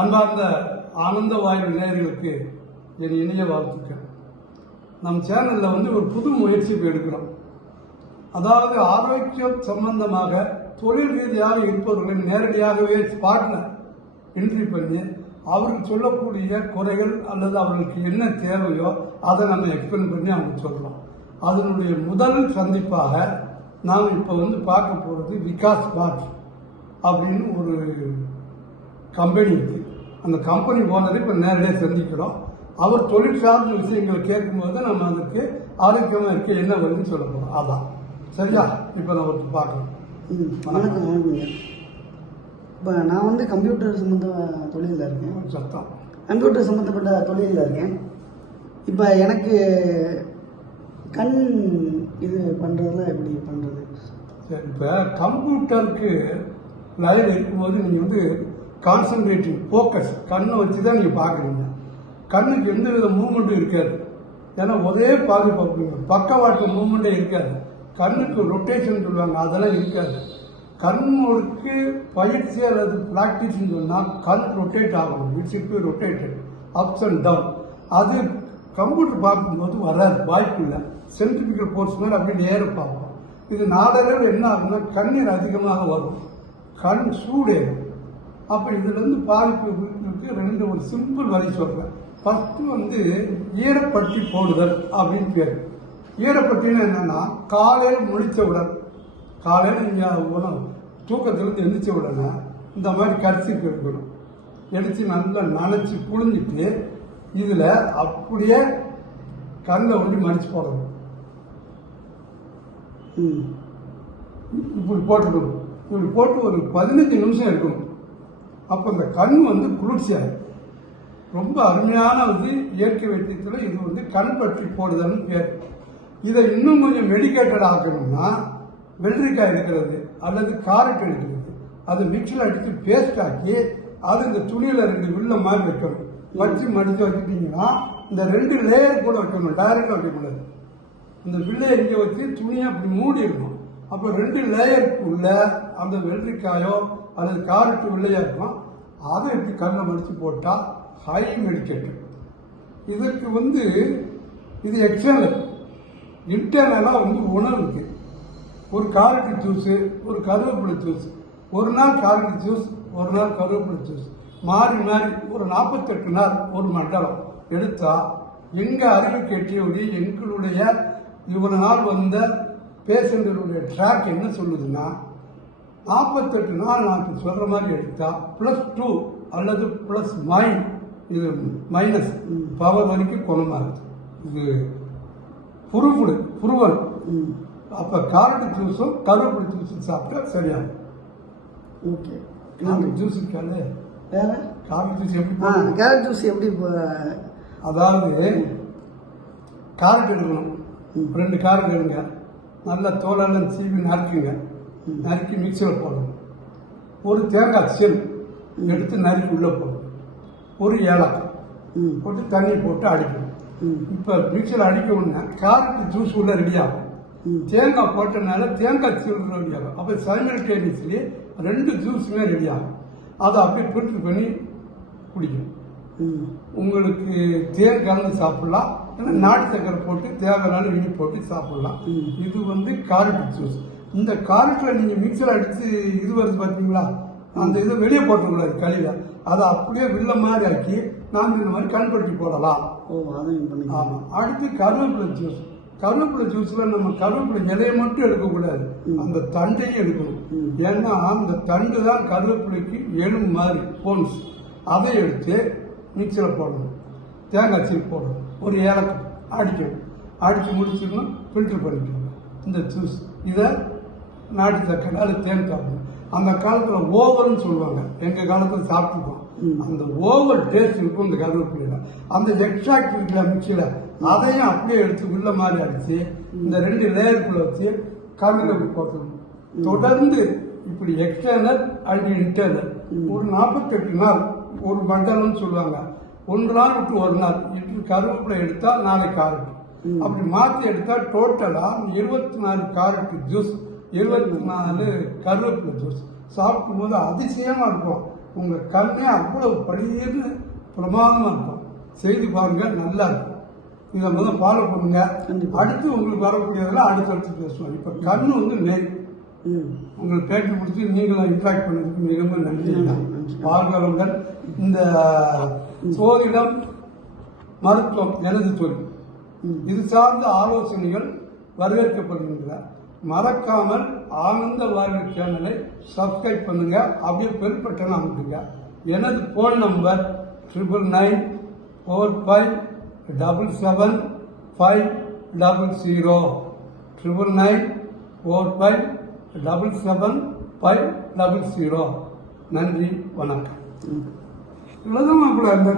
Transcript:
அன்பார்ந்த ஆனந்த வாயு நேயர்களுக்கு என் இணைய வாழ்த்துக்கள். நம் சேனலில் வந்து ஒரு புது முயற்சி எடுக்கிறோம். அதாவது ஆரோக்கியம் சம்பந்தமாக தொழில் ரீதியாக இருப்பவர்களை நேரடியாகவே ஸ்பாட்டில் என்ட்ரி பண்ணி அவருக்கு சொல்லக்கூடிய குறைகள் அல்லது அவர்களுக்கு என்ன தேவையோ அதை நம்ம எக்ஸ்பிளைன் பண்ணி அவங்க சொல்கிறோம் அதனுடைய முதல் சந்திப்பாக நாம் இப்போ வந்து பார்க்க போகிறது விகாஸ் பாட் அப்படின்னு ஒரு கம்பெனி இருக்கு. அந்த கம்பெனி ஓனரை இப்போ நேரடியாக சந்திக்கிறோம் அவர் தொழில் சார்ந்த விஷயங்களை கேட்கும்போது நம்ம அதுக்கு ஆரோக்கியமாக இருக்க என்ன வருதுன்னு சொல்ல போகிறோம் அதான். சரியா? இப்போ நம்ம பார்க்கலாம் வணக்கம் வணக்கங்க இப்போ நான் வந்து கம்ப்யூட்டர் சம்மந்த தொழிலில் இருக்கேன். சத்தம். கம்ப்யூட்டர் சம்மந்தப்பட்ட தொழிலில் இருக்கேன். இப்போ எனக்கு கண் இது பண்ணுறதுல எப்படி பண்ணுறது சரி இப்போ கம்ப்யூட்டருக்கு லைவ் இருக்கும்போது நீங்கள் வந்து கான்சன்ட்ரேட்டிங் ஃபோக்கஸ் கண்ணை வச்சு தான் நீங்கள் பார்க்குறீங்க. கண்ணுக்கு எந்த வித மூமெண்ட்டும் இருக்காது. ஏன்னா ஒரே பாதி பார்ப்பீங்க பக்கவாட்டு மூமெண்ட்டே இருக்காது. கண்ணுக்கு ரொட்டேஷன் சொல்லுவாங்க. அதெல்லாம் இருக்காது. கண்ணுக்கு பயிற்சி அல்லது ப்ராக்டிஸ்ன்னு சொன்னால் கண் ரொட்டேட் ஆகணும் it's it rotated ups and down அது கம்ப்யூட்டர் பார்க்கும்போது வராது. வாய்ப்பு இல்லை. சென்ட்ரிபிகல் போர்ஸ் மேலே அப்படி நேர பார்ப்போம். இது நாளடைவில் என்ன ஆகும்னா கண்ணீர் அதிகமாக வரும். கண் சூடேறும். அப்போ இதுலேருந்து பாதிப்பு ரெண்டு ஒரு சிம்பிள் வரி சொல்கிறேன் ஃபஸ்ட்டு வந்து ஈரப்பட்டி போடுதல் அப்படின்னு பேர். ஈரப்பட்டின்னு என்னென்னா காலையில் முடித்தவுடன் காலையில் நீங்கள் உணவு தூக்கத்துலேருந்து எழுந்திரிச்ச உடனே இந்த மாதிரி கரிசி இருக்கணும் எடுத்து நல்லா நனைச்சி புழிஞ்சிட்டு இதில் அப்படியே கண்ணில் வந்து மடித்து போடணும். இப்படி போட்டுக்கணும். இப்படி போட்டு ஒரு பதினஞ்சு நிமிஷம் இருக்கணும். அப்போ இந்த கண் வந்து குளிர்ச்சியாகும் ரொம்ப அருமையான வந்து இயற்கை வைத்தியத்தில் இது வந்து கண் பற்றி போடுதல்னு பேர் இதை இன்னும் கொஞ்சம் மெடிக்கேட்டட் ஆக்கணும்னா வெள்ளரிக்காய் இருக்கிறது அல்லது காரட் இருக்கிறது அதை மிக்சியில் அடித்து பேஸ்ட் ஆக்கி அது இந்த துணியில் ரெண்டு வில்ல மாதிரி வைக்கணும். வச்சு மடித்து வச்சுட்டீங்கன்னா இந்த ரெண்டு லேயர் கூட வைக்கணும் டைரக்டாக வைக்கக்கூடாது இந்த வில்லை இங்கே வச்சு துணியை அப்படி மூடிடணும். அப்போ ரெண்டு லேயருக்குள்ள அந்த வெள்ளரிக்காயோ அல்லது காரட்டு வில்லையாக இருக்கும் அதை இப்படி கண்ணை மடித்து போட்டால் ஹை மெடிக்கேட் இதற்கு வந்து இது எக்ஸ்டர்னல் இன்டர்னலாக வந்து உணவு ஒரு காரட்டு ஜூஸு ஒரு கருவேப்பிலை ஜூஸ் ஒரு நாள் காரட்டு ஜூஸ் ஒரு நாள் கருவேப்பிலை ஜூஸ் மாறி மாறி ஒரு நாற்பத்தெட்டு நாள் ஒரு மண்டலம் எடுத்தால் எங்கள் அறிவுக்கு எட்டியபடி எங்களுடைய இவ்வளவு நாள் வந்த பேஷண்ட்களுடைய ட்ராக் என்ன சொல்லுதுன்னா நாற்பத்தெட்டு நாள் நான் இப்ப சொல்ற மாதிரி எடுத்தா ப்ளஸ் டூ அல்லது ப்ளஸ் மைன் இது மைனஸ் பவர் வரைக்கும் குணமாகுது இது புருவுடு புருவல். அப்போ காரட்டு ஜூஸும் கருவேப்பிலை ஜூஸும் சாப்பிட்டா சரியாகும். ஓகே காரட்டு ஜூஸ் இருக்காது. வேற? காரட்டு ஜூஸ் எப்படி ஆ? கேரட் ஜூஸ் எப்படி அதாவது காரட் எடுக்கணும். ரெண்டு காரட் எடுங்க. நல்லா தோலெல்லாம் சீவி நறுக்குங்க. நறுக்கி மிக்சியில் போடணும். ஒரு தேங்காய் செல் எடுத்து நறுக்கி உள்ளே போடணும். ஒரு ஏலக்காய் போட்டு தண்ணி போட்டு அடிக்கணும். இப்போ மிக்சியில் அடிக்க உடனே காரட் ஜூஸ் உள்ள ரெடி ஆகும். ம். தேங்காய் போட்டனால தேங்காய் சீல் ரெடி ஆகும். அப்போ சைமல்டேனியஸ்லி ரெண்டு ஜூஸுமே ரெடி ஆகும். அதை அப்படியே ஃபில்டர் பண்ணி குடிக்கணும். ம். உங்களுக்கு கலந்து சாப்பிடலாம். இல்லை நாட்டு சக்கரை போட்டு தேவையான இனி போட்டு சாப்பிடலாம். இது வந்து காரட் ஜூஸ் இந்த காரட்டில் நீங்கள் மிக்சர் அடித்து இது வருது பார்த்தீங்களா அந்த இதை வெளியே போட்டுக்கூடாது களியில அதை அப்படியே வில்ல மாதிரி ஆக்கி நாம் இந்த மாதிரி கண்பட்டி போடலாம். ஓ ஆமாம் அடுத்து கருவேப்பிலை ஜூஸ் கருவேப்பிலை ஜூஸில் நம்ம கருவேப்பிலை இலையை மட்டும் எடுக்கக்கூடாது. அந்த தண்டையும் எடுக்கணும். ஏன்னா அந்த தண்டு தான் கருவேப்பிலைக்கு எலும்பு மாதிரி போன்ஸ் அதை எடுத்து மிக்சியில் போடணும். தேங்காய் சீல் போடணும். ஒரு ஏலக்காய் அடிக்கணும். அடித்து முடிச்சிடணும். ஃபில்டர் பண்ணிக்கணும். இந்த ஜூஸ் இதை நாட்டு சக்கரை அல்லது தேன் சாப்பிடணும் அந்த காலத்தில் ஓவல்னு சொல்லுவாங்க. எங்கள் காலத்தில் சாப்பிட்டுருக்கோம். அந்த ஓவர் டேஸ்ட் இருக்கும் இந்த கருவேப்பிலையில. அந்த எக்ஸ்ட்ராக்ட் இருக்குல்ல மிக்சியில் அதையும் அப்படியே எடுத்து உள்ள மாதிரி அடிச்சு இந்த ரெண்டு லேயருக்குள்ள வச்சு கண்ணில் இப்படி போட்டுக்கணும். தொடர்ந்து இப்படி எக்ஸ்டர்னல் அண்ட் இன்டர்னல் ஒரு நாற்பத்தெட்டு நாள் ஒரு மண்டலம்னு சொல்லுவாங்க. ஒன்று நாள் விட்டு ஒரு நாள். இன்று கருவேப்பிலை எடுத்தா நாளை காரட். அப்படி மாற்றி எடுத்தா டோட்டலா இருபத்தி நாலு காரட் ஜூஸ் இருபத்தி நாலு கருவேப்பிலை ஜூஸ் சாப்பிடும் போது அதிசயமா இருக்கும். உங்கள் கண்ணே அவ்வளவு பளிர்னு பிரமாதமாக இருக்கும். செய்து பாருங்க நல்லா இருக்கும். இதை முதல் ஃபாலோ பண்ணுங்க. அடுத்து உங்களுக்கு வரக்கூடியதெல்லாம் அடுத்து அடுத்து பேசுவோம். இப்போ கண்ணு வந்து நெய் ம். உங்களுக்கு பேட்டி கொடுத்து நீங்களும் இன்ட்ராக்ட் பண்ணதுக்கு மிகவும் நன்றி. நன்றி. பார்க்கிறவங்கள் இந்த சோதிடம் மருத்துவம் எனது தொழில். இது சார்ந்த ஆலோசனைகள் வரவேற்கப்படுகின்றன. மறக்காமல் ஆனந்த வாரி சேனலை சப்ஸ்கிரைப் பண்ணுங்க. அப்படியே பெருப்பட்டன பட்டன் எனது phone number triple nine four five double seven five double zero triple nine four five double seven five double zero நன்றி வணக்கம். ம் இவ்வளோதான் கூட அந்த